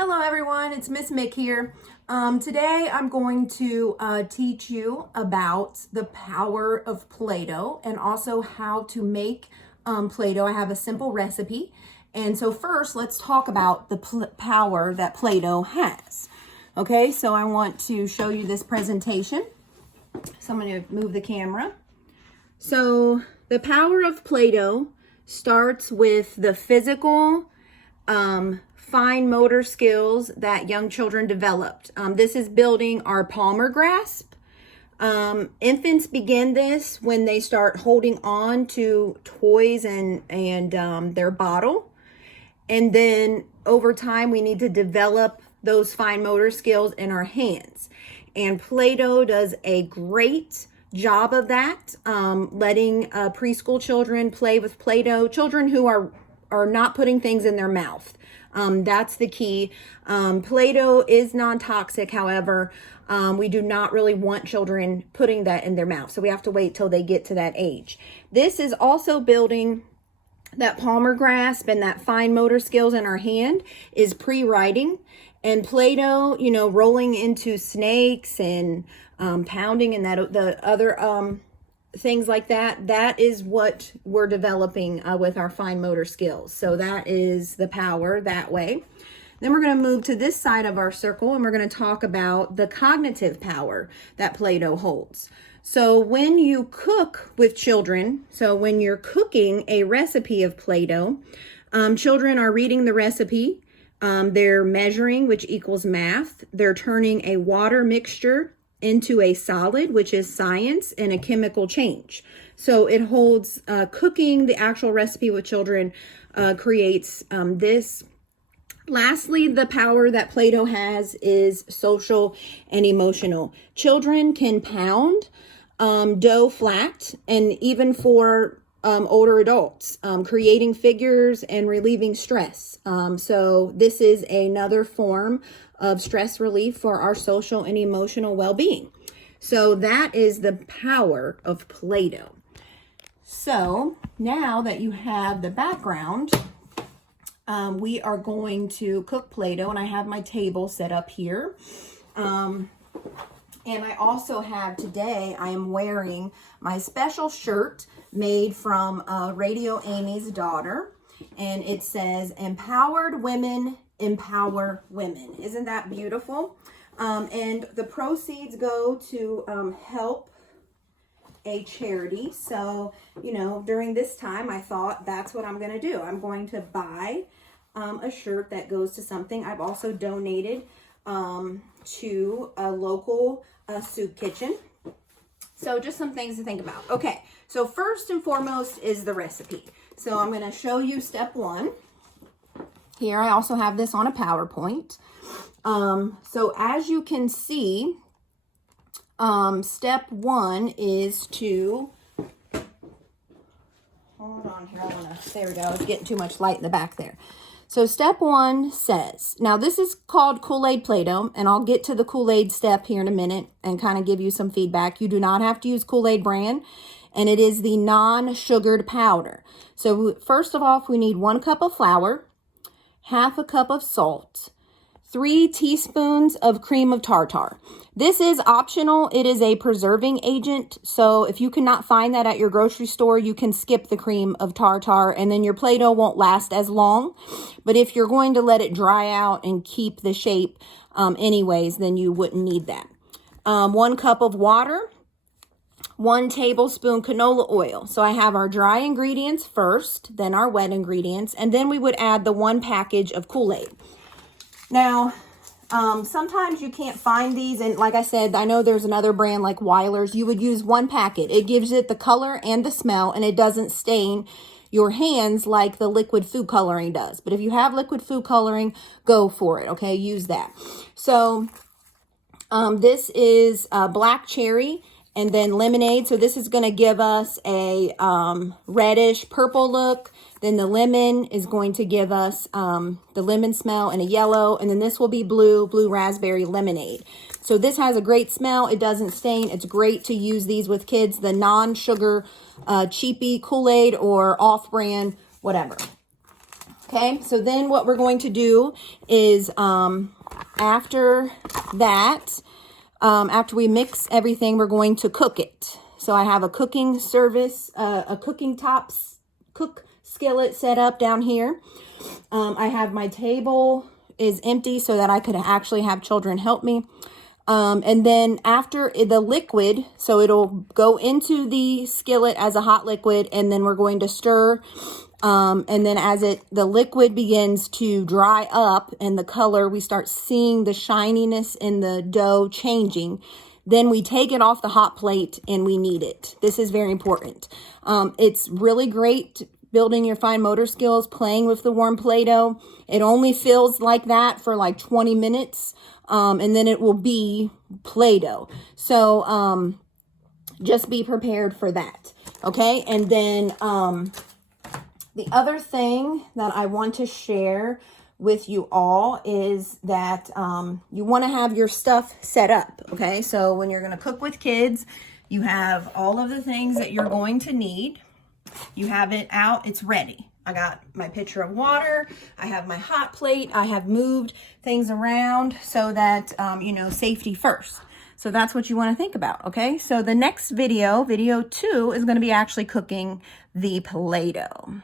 Hello everyone, it's Miss Mick here. Today I'm going to teach you about the power of Play-Doh and also how to make Play-Doh. I have a simple recipe. And so first, let's talk about the power that Play-Doh has. Okay, so I want to show you this presentation. So I'm going to move the camera. So the power of Play-Doh starts with the physical fine motor skills that young children developed. This is building our palmar grasp. Infants begin this when they start holding on to toys and their bottle. And then over time, we need to develop those fine motor skills in our hands. And Play-Doh does a great job of that, letting preschool children play with Play-Doh, children who are not putting things in their mouth. That's the key. Play-Doh is non-toxic. However, we do not really want children putting that in their mouth. So we have to wait till they get to that age. This is also building that palmar grasp and that fine motor skills in our hand is pre-writing. And Play-Doh, rolling into snakes and pounding and the other things like that, that is what we're developing with our fine motor skills. So that is the power that way. Then we're going to move to this side of our circle and we're going to talk about the cognitive power that Play-Doh holds. So when you cook with children, so when you're cooking a recipe of Play-Doh, children are reading the recipe, they're measuring, which equals math, they're turning a water mixture into a solid, which is science, and a chemical change. So it holds cooking the actual recipe with children creates this. Lastly, the power that Play-Doh has is social and emotional. Children can pound dough flat, and even for older adults, creating figures and relieving stress. So this is another form of stress relief for our social and emotional well-being. So that is the power of Play-Doh. So now that you have the background, we are going to cook Play-Doh, and I have my table set up here. And I also have today, I am wearing my special shirt made from Radio Amy's daughter. And it says, "Empowered Women Empower Women." Isn't that beautiful? And the proceeds go to help a charity. So, during this time, I thought that's what I'm going to do. I'm going to buy a shirt that goes to something. I've also donated to a local soup kitchen. So just some things to think about. Okay, so first and foremost is the recipe. So I'm going to show you step one. Here, I also have this on a PowerPoint. So as you can see, step one is to, hold on here, there we go, it's getting too much light in the back there. So step one says, now this is called Kool-Aid Play-Doh, and I'll get to the Kool-Aid step here in a minute and kind of give you some feedback. You do not have to use Kool-Aid brand, and it is the non-sugared powder. So first of all, we need 1 cup of flour, half a cup of salt, 3 teaspoons of cream of tartar. This is optional. It is a preserving agent. So if you cannot find that at your grocery store, you can skip the cream of tartar and then your Play-Doh won't last as long. But if you're going to let it dry out and keep the shape anyways, then you wouldn't need that. 1 cup of water, 1 tablespoon canola oil. So I have our dry ingredients first, then our wet ingredients, and then we would add the 1 package of Kool-Aid. Now, sometimes you can't find these, and like I said, I know there's another brand like Weiler's. You would use 1 packet. It gives it the color and the smell, and it doesn't stain your hands like the liquid food coloring does. But if you have liquid food coloring, go for it, okay? Use that. So, this is black cherry and then lemonade. So this is going to give us a reddish purple look. Then the lemon is going to give us the lemon smell and a yellow. And then this will be blue raspberry lemonade. So this has a great smell. It doesn't stain. It's great to use these with kids. The non-sugar cheapy Kool-Aid or off-brand, whatever. Okay, so then what we're going to do is after that, after we mix everything, we're going to cook it. So I have a cooking service, a cooking cook skillet set up down here. I have my table is empty so that I could actually have children help me. And then after the liquid, so it'll go into the skillet as a hot liquid, and then we're going to stir. And then as the liquid begins to dry up and the color, we start seeing the shininess in the dough changing. Then we take it off the hot plate and we knead it. This is very important. It's really great building your fine motor skills, playing with the warm Play-Doh. It only feels like that for like 20 minutes, and then it will be Play-Doh. So just be prepared for that, okay? And then the other thing that I want to share with you all is that you want to have your stuff set up, okay? So when you're going to cook with kids, you have all of the things that you're going to need. You have it out, it's ready. I got my pitcher of water, I have my hot plate, I have moved things around so that, you know, safety first. So that's what you want to think about, okay? So the next video, video 2, is going to be actually cooking the Play-Doh.